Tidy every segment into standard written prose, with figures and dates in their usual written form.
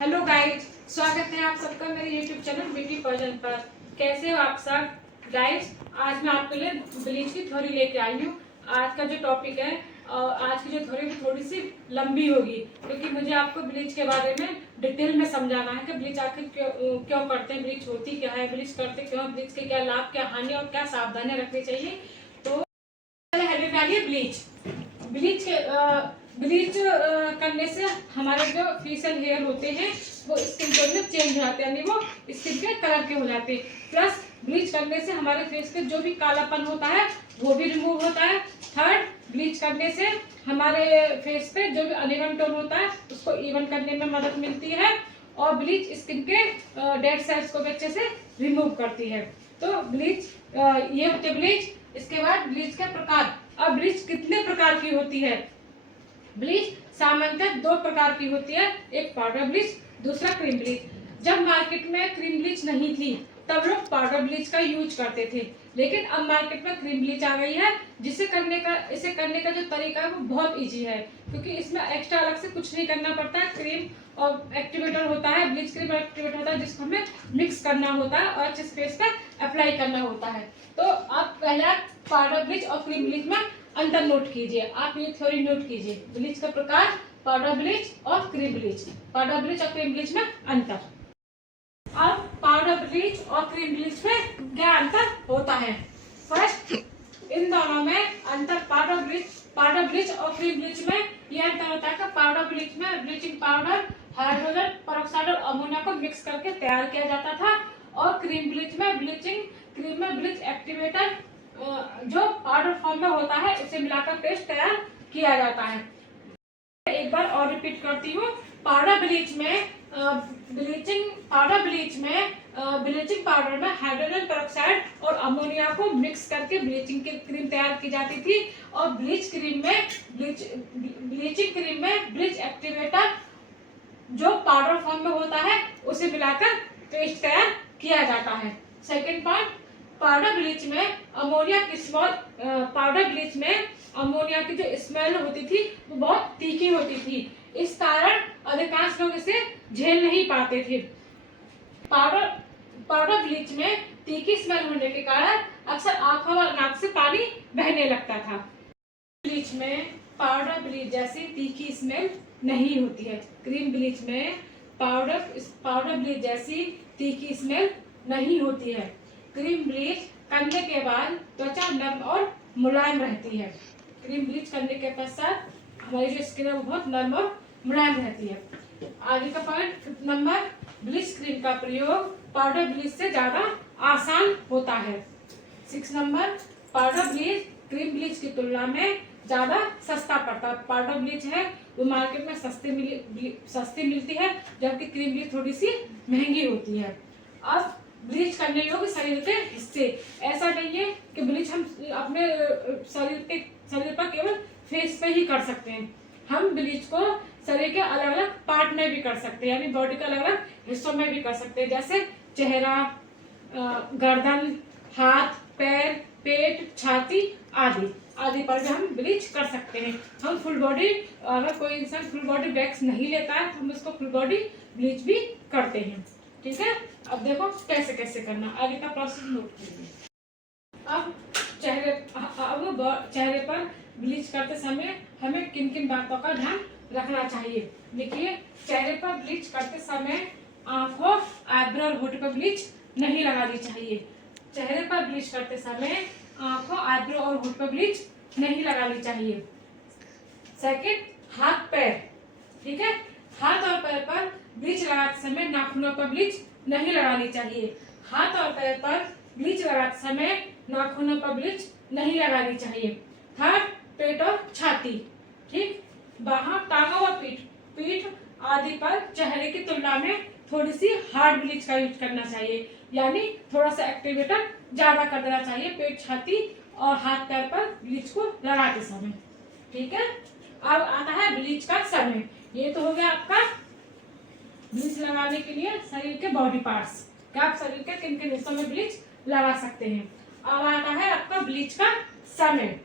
Hello guys, स्वागत है आप सबका मेरे यूट्यूब चैनल ब्यूटी पर्सन पर। कैसे हो आप सब गाइज? आज मैं आपके लिए ब्लीच की थ्योरी लेके आई हूँ। आज का जो टॉपिक है और आज की जो थ्योरी थोड़ी सी लंबी होगी, क्योंकि मुझे आपको ब्लीच के बारे में डिटेल में समझाना है कि ब्लीच आखिर क्यों करते हैं, ब्लीच होती क्या है, ब्लीच करते क्यों, ब्लीच के क्या लाभ, क्या हानि और क्या सावधानियां रखनी चाहिए। तो हेडलाइन ब्लीच ब्लीच के ब्लीच करने से हमारे जो फेशियल हेयर होते हैं वो स्किन टोन में चेंज हो जाते हैं, यानी वो स्किन के कलर के हो जाते हैं। प्लस ब्लीच करने से हमारे फेस पे जो भी कालापन होता है वो भी रिमूव होता है। थर्ड, ब्लीच करने से हमारे फेस पे जो भी अनइवन टोन होता है उसको इवन करने में मदद मिलती है और ब्लीच स्किन के डेड सेल्स को भी अच्छे से रिमूव करती है। तो ब्लीच ये होते ब्लीच। इसके बाद ब्लीच के प्रकार। अब ब्लीच कितने प्रकार की होती है? ब्लीच सामान्यतः दो प्रकार की होती है, एक पाउडर ब्लीच, दूसरा क्रीम ब्लीच। जब मार्केट में क्रीम ब्लीच नहीं थी तब लोग पाउडर ब्लीच का यूज करते थे, लेकिन अब मार्केट में क्रीम ब्लीच आ गई है इसे करने का जो तरीका है वो बहुत इजी है, क्योंकि इसमें एक्स्ट्रा अलग से कुछ नहीं करना पड़ता है। क्रीम और एक्टिवेटर होता है, ब्लीच क्रीम एक्टिवेटर होता है जिसको हमें मिक्स करना होता है और अच्छे फेस पर अप्लाई करना होता है। तो आप पहले पाउडर ब्लीच और क्रीम ब्लीच में अंतर नोट कीजिए। आप ये थ्योरी नोट कीजिए, ब्लीच का प्रकार, पाउडर ब्लीच और क्रीम ब्लीच, पाउडर ब्लीच और क्रीम ब्लीच में अंतर। अब पाउडर ब्लीच और क्रीम ब्लीच में क्या अंतर होता है? फर्स्ट, इन दोनों में अंतर पाउडर ब्लीच और क्रीम ब्लीच में यह अंतर होता है कि पाउडर ब्लीच में ब्लीचिंग पाउडर, हाइड्रोजन पेरोक्साइड और अमोनिया को मिक्स करके तैयार किया जाता था और क्रीम ब्लीच में ब्लीच एक्टिवेटर जो पाउडर फॉर्म में होता है उसे मिलाकर पेस्ट तैयार किया जाता है। एक बार और रिपीट करती हूँ। पाउडर ब्लीच में ब्लीचिंग पाउडर में हाइड्रोजन पेरोक्साइड और अमोनिया को मिक्स करके ब्लीचिंग की क्रीम तैयार की जाती थी और ब्लीचिंग क्रीम में ब्लीच एक्टिवेटर जो पाउडर फॉर्म में होता है उसे मिलाकर पेस्ट तैयार किया जाता है। सेकेंड पॉइंट, पाउडर ब्लीच में अमोनिया की जो स्मेल होती थी वो बहुत तीखी होती थी, इस कारण अधिकांश लोग इसे झेल नहीं पाते थे। पाउडर ब्लीच में तीखी स्मेल होने के कारण अक्सर आंखों और नाक से पानी बहने लगता था। ब्लीच में पाउडर ब्लीच जैसी तीखी स्मेल नहीं होती है। क्रीम ब्लीच में पाउडर ब्लीच जैसी तीखी स्मेल नहीं होती है। क्रीम ब्लीच करने के बाद त्वचा नर्म और मुलायम रहती है। क्रीम ब्लीच करने के पश्चात हमारी जो स्किन है वो बहुत नर्म और मुलायम रहती है। आगे का पॉइंट नंबर, ब्लीच क्रीम का प्रयोग पाउडर ब्लीच से ज्यादा आसान होता है। 6 number, powder bleach cream bleach की तुलना में ज्यादा सस्ता पड़ता है। पाउडर ब्लीच है वो मार्केट में सस्ती मिलती है, जबकि क्रीम ब्लीच थोड़ी सी महंगी होती है। अब ब्लीच करने योग्य शरीर के हिस्से। ऐसा नहीं है कि ब्लीच हम अपने शरीर पर केवल फेस पे ही कर सकते हैं, हम ब्लीच को शरीर के अलग अलग पार्ट में भी कर सकते हैं, यानी बॉडी के अलग अलग हिस्सों में भी कर सकते हैं, जैसे चेहरा, गर्दन, हाथ, पैर, पेट, छाती आदि पर भी हम ब्लीच कर सकते हैं। हम फुल बॉडी, अगर कोई इंसान फुल बॉडी वैक्स नहीं लेता है तो हम उसको फुल बॉडी ब्लीच भी करते हैं। ठीक है, अब देखो कैसे कैसे करना, आगे का प्रोसेस नोट कीजिए। अब चेहरे पर ब्लीच करते समय हमें किन किन बातों का ध्यान रखना चाहिए, देखिए। चेहरे पर ब्लीच करते समय आंखों, आईब्रो और होठ पर ब्लीच नहीं लगानी चाहिए। चेहरे पर ब्लीच करते समय आंखों, आईब्रो और होठ पर ब्लीच नहीं लगानी चाहिए। सेकंड, हाथ पैर, ठीक है, हाथ और पैर पर ब्लीच लगाते समय नाखूनों पर ब्लीच नहीं लगानी चाहिए। हाथ और पैर पर ब्लीच लगाते समय नाखूनों पर ब्लीच नहीं लगानी चाहिए। थर्ड, पेट और छाती, ठीक, बाहों, टांगों और पीठ आदि पर चेहरे की तुलना में थोड़ी सी हार्ड ब्लीच का यूज करना चाहिए, यानी थोड़ा सा एक्टिवेटर ज्यादा कर देना चाहिए पेट, छाती और हाथ पैर पर ब्लीच को लगाते समय। ठीक है, अब आता है ब्लीच का समय। ये तो हो गया आपका ब्लीच लगाने के लिए शरीर के बॉडी पार्ट्स, क्या आप शरीर के किन किन हिस्सों में ब्लीच लगा सकते हैं। अब आता है आपका ब्लीच का समय।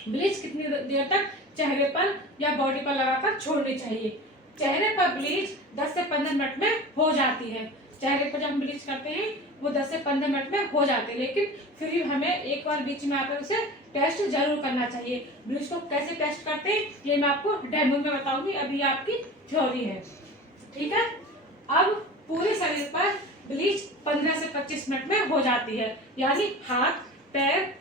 ब्लीच कितनी देर तक चेहरे पर या बॉडी पर लगाकर छोड़नी चाहिए? चेहरे पर ब्लीच 10 से 15 मिनट में हो जाती है। चेहरे पर जब हम ब्लीच करते हैं वो 10 से 15 मिनट में हो जाते हैं, लेकिन फिर भी हमें एक बार बीच में आकर उसे टेस्ट जरूर करना चाहिए। ब्लीच को कैसे टेस्ट करते हैं ये मैं आपको डेमो में बताऊंगी, अभी आपकी थ्योरी है, ठीक है। अब पूरे शरीर पर ब्लीच 15 से 25 मिनट में हो जाती है, यानी हाथ, पैर,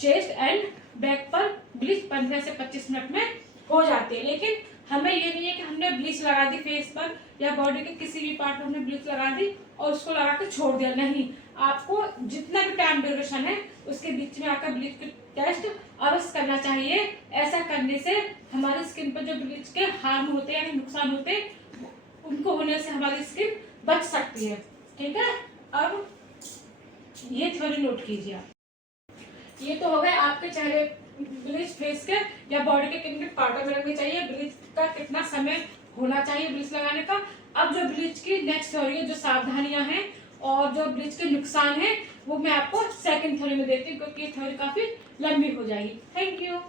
चेस्ट एंड बैक पर ब्लीच 15 से 25 मिनट में हो जाती है। लेकिन हमें ये नहीं है कि हमने ब्लीच लगा दी फेस पर या बॉडी के किसी भी पार्ट पर हमने ब्लीच लगा दी और उसको लगा के छोड़ दिया, नहीं। आपको जितना भी टाइम ड्यूरेशन है उसके बीच में आकर ब्लीच के टेस्ट अवश्य करना चाहिए। ऐसा करने से हमारी स्किन पर जो ब्लीच के हार्म होते हैं यानी नुकसान होते हैं उनको होने से हमारी स्किन बच सकती है, ठीक है। अब ये थ्योरी नोट कीजिए आप। ये तो हो गए आपके चेहरे ब्लीच फेस के या बॉडी के किन किन पार्टों में लगनी चाहिए, ब्लीच का कितना समय होना चाहिए ब्लीच लगाने का। अब जो ब्लीच की नेक्स्ट थ्योरी है, जो सावधानियां हैं और जो ब्लीच के नुकसान है वो मैं आपको सेकंड थ्योरी में देती हूँ, क्योंकि ये थ्योरी काफी लंबी हो जाएगी। Thank you.